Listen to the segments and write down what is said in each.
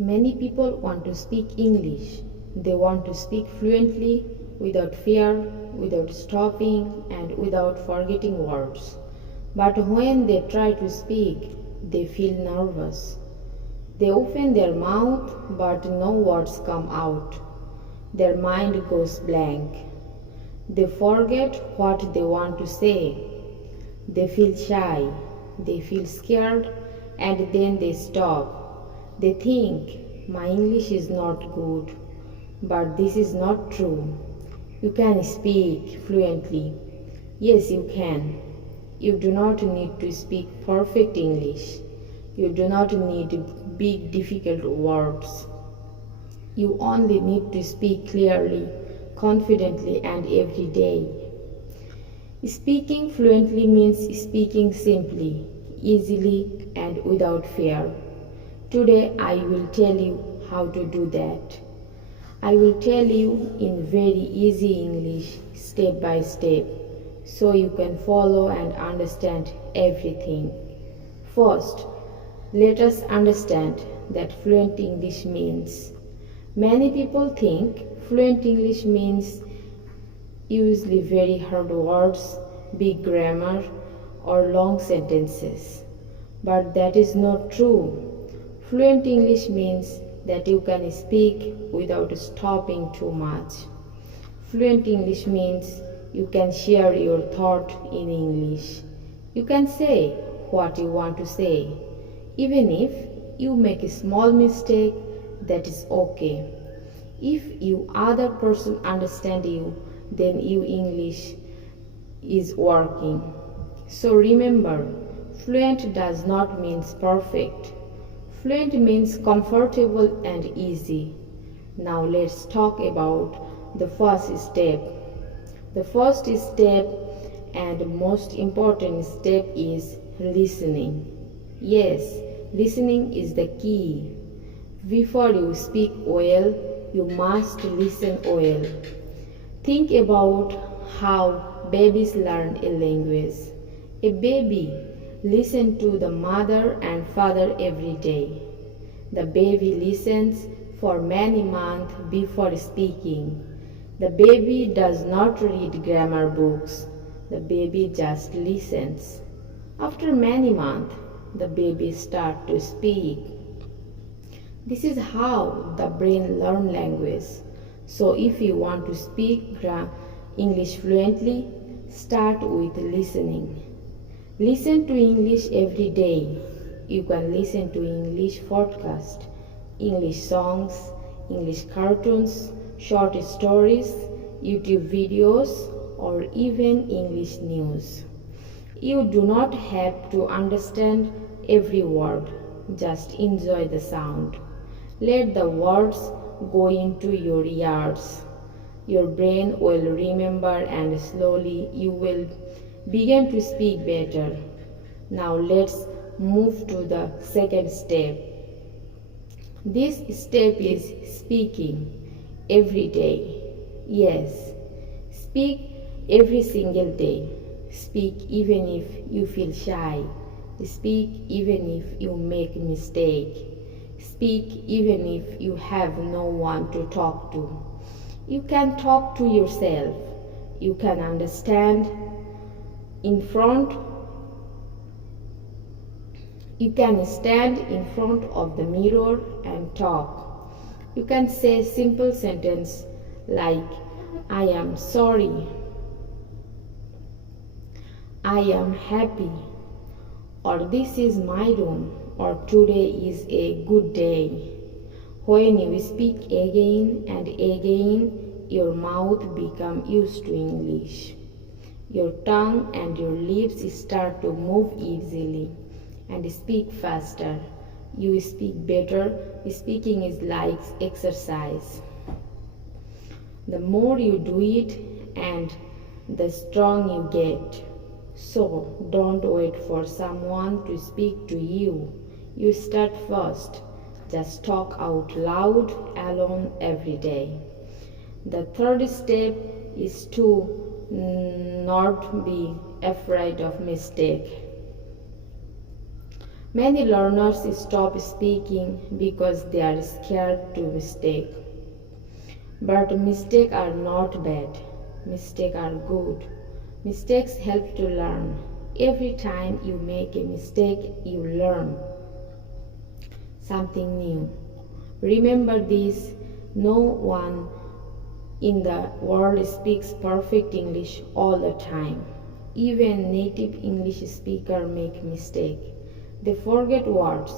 Many people want to speak English. They want to speak fluently, without fear, without stopping, and without forgetting words. But when they try to speak, they feel nervous. They open their mouth, but no words come out. Their mind goes blank. They forget what they want to say. They feel shy. They feel scared, and then they stop. They think, my English is not good. But this is not true. You can speak fluently. Yes, you can. You do not need to speak perfect English. You do not need big, difficult words. You only need to speak clearly, confidently, and every day. Speaking fluently means speaking simply, easily, and without fear. Today I will tell you how to do that. I will tell you in very easy English, step by step, so you can follow and understand everything. First, let us understand that fluent English means. Many people think fluent English means usually very hard words, big grammar, or long sentences. But that is not true. Fluent English means that you can speak without stopping too much. Fluent English means you can share your thought in English. You can say what you want to say. Even if you make a small mistake, that is okay. If you other person understand you, then your English is working. So remember, fluent does not mean perfect. Fluent means comfortable and easy. Now let's talk about the first step. The first step and most important step is listening. Yes, listening is the key. Before you speak well, you must listen well. Think about how babies learn a language. A baby listens to the mother and father every day. The baby listens for many months before speaking. The baby does not read grammar books. The baby just listens. After many months, the baby starts to speak. This is how the brain learns language. So if you want to speak English fluently, start with listening. Listen to English every day. You can listen to English podcasts, English songs, English cartoons, short stories, YouTube videos, or even English news. You do not have to understand every word. Just enjoy the sound. Let the words go into your ears. Your brain will remember and slowly you will begin to speak better. Now let's move to the second step. This step is speaking every day. Yes, speak every single day. Speak even if you feel shy. Speak even if you make a mistake. Speak even if you have no one to talk to. You can talk to yourself. You can understand in front. You can stand in front of the mirror and talk. You can say simple sentence like I am sorry, I am happy, or this is my room, or today is a good day. When you speak again and again, your mouth becomes used to English. Your tongue and your lips start to move easily and speak faster. You speak better. Speaking is like exercise. The more you do it, and the strong you get. So don't wait for someone to speak to you. You start first. Just talk out loud alone every day. The third step is to not be afraid of mistake. Many learners stop speaking because they are scared to mistake. But mistakes are not bad. Mistakes are good. Mistakes help to learn. Every time you make a mistake, you learn something new. Remember this, no one in the world speaks perfect English all the time. Even native English speakers make mistakes. They forget words.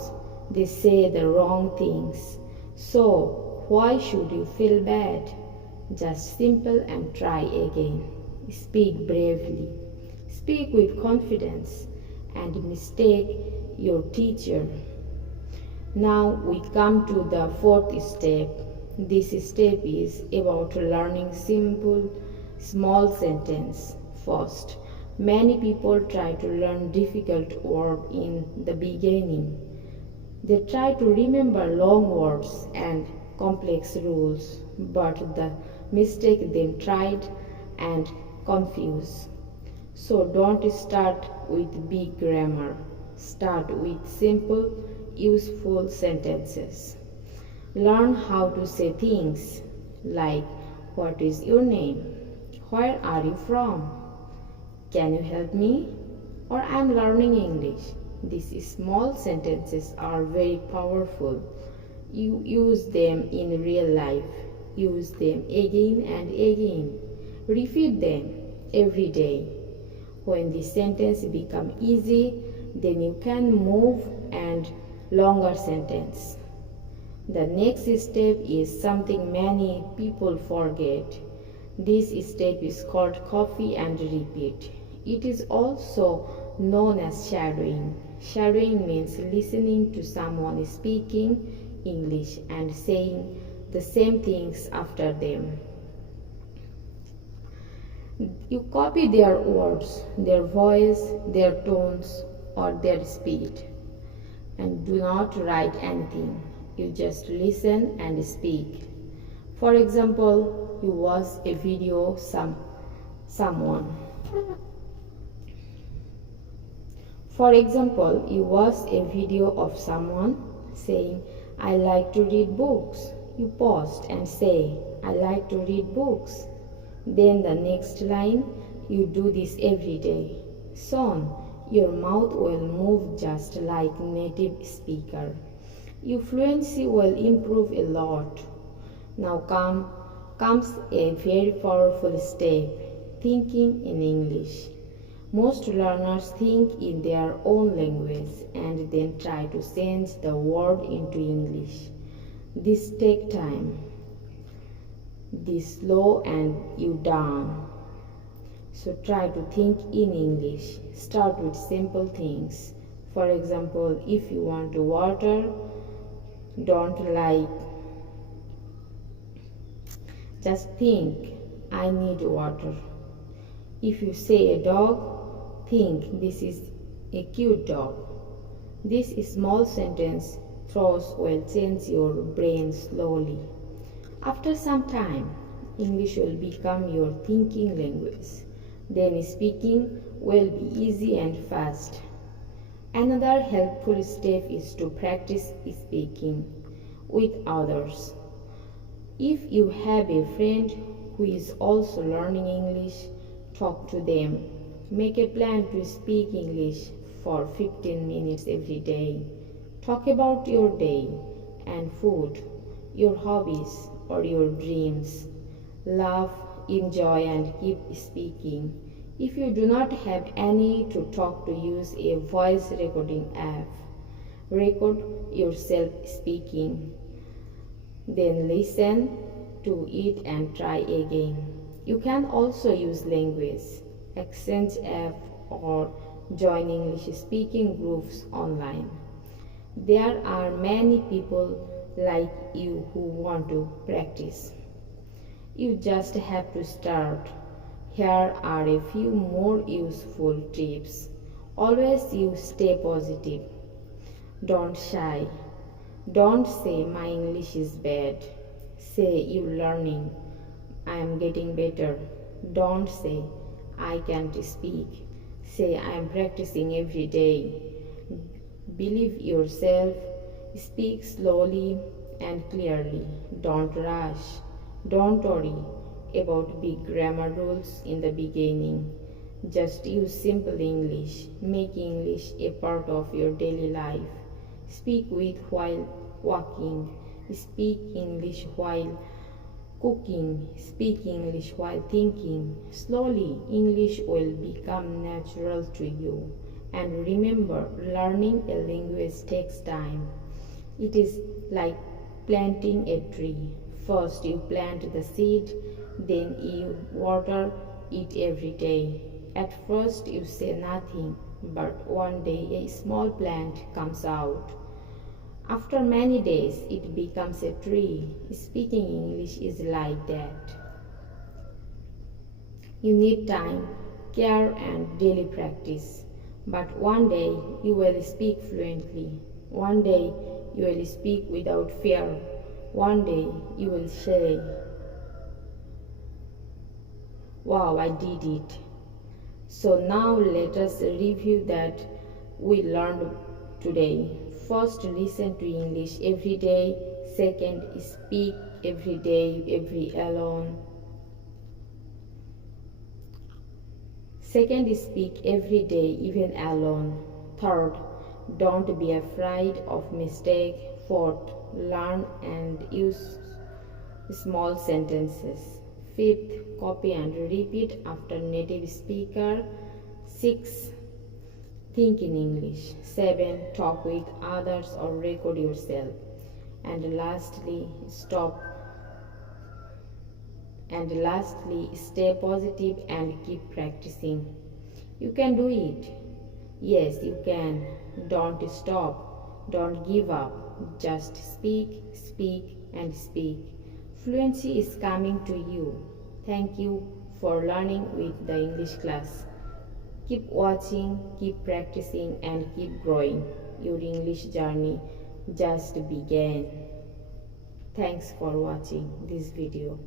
They say the wrong things. So, why should you feel bad? Just simple and try again. Speak bravely. Speak with confidence and mistake your teacher. Now we come to the fourth step. This step is about learning simple, small sentence. First, many people try to learn difficult words in the beginning. They try to remember long words and complex rules, but the mistake them tried and confuse. So don't start with big grammar. Start with simple, useful sentences. Learn how to say things like, what is your name? Where are you from? Can you help me? Or I'm learning English. These small sentences are very powerful. You use them in real life. Use them again and again. Repeat them every day. When the sentence become easy, then you can move and longer sentence. The next step is something many people forget. This step is called copy and repeat. It is also known as shadowing. Shadowing means listening to someone speaking English and saying the same things after them. You copy their words, their voice, their tones, or their speed. And do not write anything. You just listen and speak. For example, you watch a video someone. For example, you watch a video of someone saying, I like to read books. You pause and say, I like to read books. Then the next line, you do this every day. Soon, your mouth will move just like native speaker. Your fluency will improve a lot. Now comes a very powerful step, thinking in English. Most learners think in their own language and then try to change the word into English. This takes time. This slow and you down. So try to think in English. Start with simple things. For example, if you want water, don't like. Just think, I need water. If you say a dog, think this is a cute dog. This small sentence throws will change your brain slowly. After some time, English will become your thinking language. Then speaking will be easy and fast. Another helpful step is to practice speaking with others. If you have a friend who is also learning English, talk to them. Make a plan to speak English for 15 minutes every day. Talk about your day and food, your hobbies or your dreams. Laugh, enjoy and keep speaking. If you do not have any to talk to, use a voice recording app. Record yourself speaking. Then listen to it and try again. You can also use language exchange app or join English speaking groups online. There are many people like you who want to practice. You just have to start. Here are a few more useful tips. Always you stay positive. Don't shy. Don't say my English is bad. Say you learning. I am getting better. Don't say I can't speak. Say I am practicing every day. Believe yourself. Speak slowly and clearly. Don't rush. Don't worry about big grammar rules in the beginning. Just use simple English. Make English a part of your daily life. Speak with while walking. Speak English while cooking. Speak English while thinking. Slowly, English will become natural to you. And remember, learning a language takes time. It is like planting a tree. First, you plant the seed, then you water it every day. At first, you say nothing, but one day a small plant comes out. After many days, it becomes a tree. Speaking English is like that. You need time, care, and daily practice. But one day you will speak fluently. One day you will speak without fear. One day you will say, "Wow, I did it." So now let us review that we learned today. First, listen to English every day. Second, speak every day, every alone. Second, speak every day, even alone. Third, don't be afraid of mistake. Fourth, learn and use small sentences. Fifth, copy and repeat after native speaker. Six, think in English. 7. Talk with others or record yourself. And lastly, stay positive and keep practicing. You can do it. Yes, you can. Don't stop. Don't give up. Just speak, speak, and speak. Fluency is coming to you. Thank you for learning with the English class. Keep watching, keep practicing, and keep growing. Your English journey just began. Thanks for watching this video.